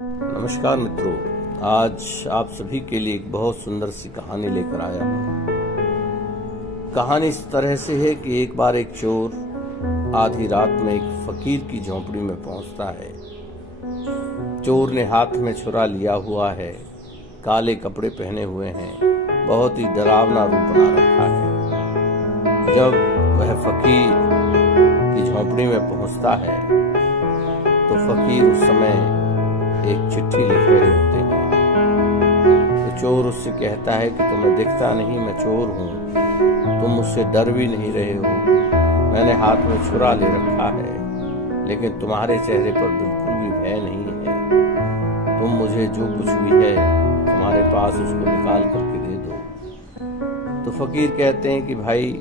नमस्कार मित्रों, आज आप सभी के लिए एक बहुत सुंदर सी कहानी लेकर आया हूँ। कहानी इस तरह से है कि एक बार एक चोर आधी रात में एक फकीर की झोंपड़ी में पहुंचता है। चोर ने हाथ में छुरा लिया हुआ है, काले कपड़े पहने हुए हैं, बहुत ही डरावना रूप बना रखा है। जब वह फकीर की झोंपड़ी में पहुंचता है तो फकीर उस समय एक चिट्ठी लिख रहे होते हैं। तो चोर उससे कहता है कि तुम्हें दिखता नहीं मैं चोर हूँ, तुम मुझसे डर भी नहीं रहे हो, मैंने हाथ में छुरा ले रखा है, लेकिन तुम्हारे चेहरे पर बिल्कुल भी भय नहीं है। तुम मुझे जो कुछ भी है तुम्हारे पास उसको निकाल करके दे दो। तो फकीर कहते हैं कि भाई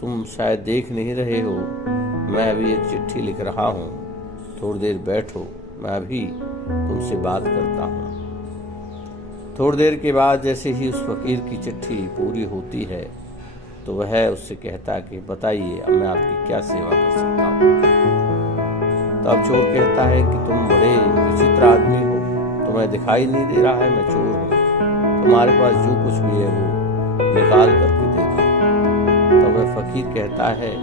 तुम शायद देख नहीं रहे हो, मैं अभी एक चिट्ठी लिख रहा हूँ, थोड़ी देर बैठो, मैं अभी तुमसे बात करता हूँ। थोड़ी देर के बाद जैसे ही उस फकीर की चिट्ठी पूरी होती है तो वह उससे कहता है कि बताइए अब मैं आपकी क्या सेवा कर सकता हूँ। तब चोर कहता है कि तुम बड़े विचित्र आदमी हो, तुम्हें दिखाई नहीं दे रहा है मैं चोर हूँ, तुम्हारे पास जो कुछ भी है वो निकाल करके दे दो। तब वह फकीर कहता है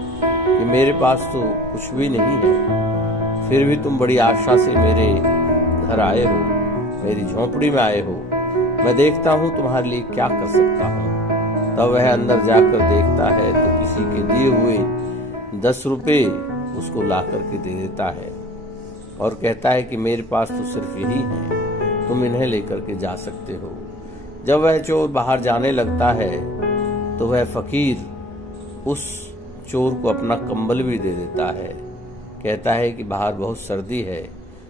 कि मेरे पास तो कुछ भी नहीं है, फिर भी तुम बड़ी आशा से मेरे घर आए हो, मेरी झोंपड़ी में आए हो, मैं देखता हूँ तुम्हारे लिए क्या कर सकता हूँ। तब वह अंदर जाकर देखता है तो किसी के दिए हुए 10 रुपए उसको ला करके दे देता है और कहता है कि मेरे पास तो सिर्फ यही है, तुम इन्हें लेकर के जा सकते हो। जब वह चोर बाहर जाने लगता है तो वह फकीर उस चोर को अपना कंबल भी दे देता है, कहता है कि बाहर बहुत सर्दी है,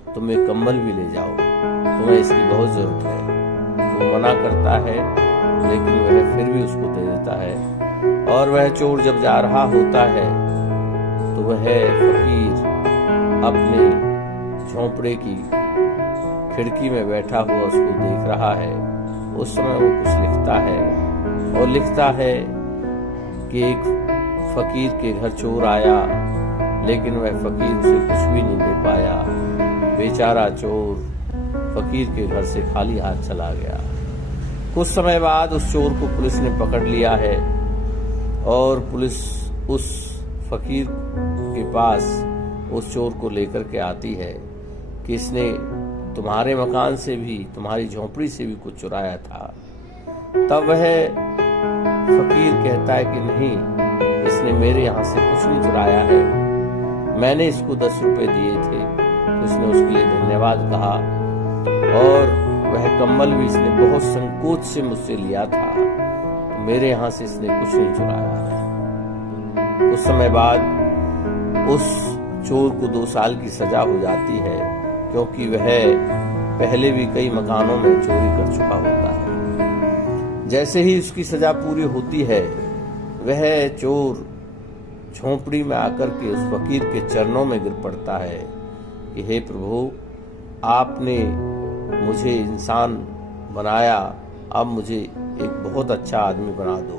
तुम एक कंबल भी ले जाओ, तुम्हें इसकी बहुत जरूरत है। वो मना करता है लेकिन वह फिर भी उसको दे देता है। और वह चोर जब जा रहा होता है तो वह फकीर अपने झोंपड़े की खिड़की में बैठा हुआ उसको देख रहा है। उस समय वो कुछ लिखता है और लिखता है कि एक फकीर के घर चोर आया, लेकिन वह फकीर उसे कुछ भी नहीं दे पाया। बेचारा चोर फकीर के घर से खाली हाथ चला गया। कुछ समय बाद उस चोर को पुलिस ने पकड़ लिया है और पुलिस उस फकीर के पास उस चोर को लेकर के आती है कि इसने तुम्हारे मकान से भी, तुम्हारी झोंपड़ी से भी कुछ चुराया था। तब वह फकीर कहता है कि नहीं, इसने मेरे यहाँ से कुछ नहीं चुराया है, मैंने इसको 10 रुपए दिए थे। तो इसने उसके लिए धन्यवाद कहा और वह कंबल भी इसने बहुत संकोच से मुझसे लिया था, तो मेरे यहाँ से इसने कुछ नहीं चुराया है। कुछ समय बाद उस चोर को 2 साल की सजा हो जाती है, क्योंकि वह पहले भी कई मकानों में चोरी कर चुका होता है। जैसे ही उसकी सजा पूरी होती है वह चोर झोंपड़ी में आकर के उस फकीर के चरणों में गिर पड़ता है कि हे प्रभु, आपने मुझे इंसान बनाया, अब मुझे एक बहुत अच्छा आदमी बना दो।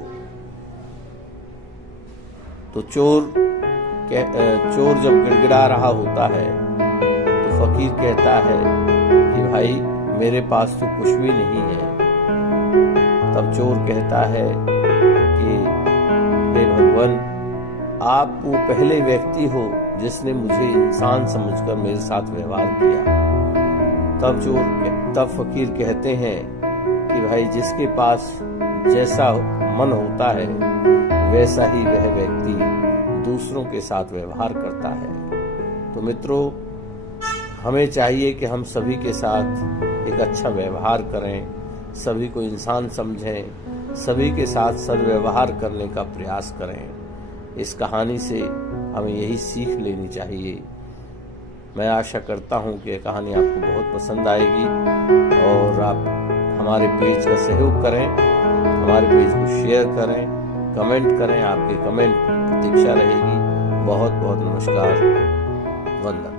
तो चोर जब गिड़गिड़ा रहा होता है तो फकीर कहता है कि भाई मेरे पास तो कुछ भी नहीं है। तब चोर कहता है कि हे भगवान, आप वो पहले व्यक्ति हो जिसने मुझे इंसान समझकर मेरे साथ व्यवहार किया। तब फकीर कहते हैं कि भाई जिसके पास जैसा मन होता है वैसा ही वह व्यक्ति दूसरों के साथ व्यवहार करता है। तो मित्रों, हमें चाहिए कि हम सभी के साथ एक अच्छा व्यवहार करें, सभी को इंसान समझें, सभी के साथ सद्व्यवहार करने का प्रयास करें। इस कहानी से हमें यही सीख लेनी चाहिए। मैं आशा करता हूँ कि यह कहानी आपको बहुत पसंद आएगी और आप हमारे पेज का सहयोग करें, हमारे पेज को शेयर करें, कमेंट करें। आपके कमेंट की प्रतीक्षा रहेगी। बहुत बहुत नमस्कार, वंदन।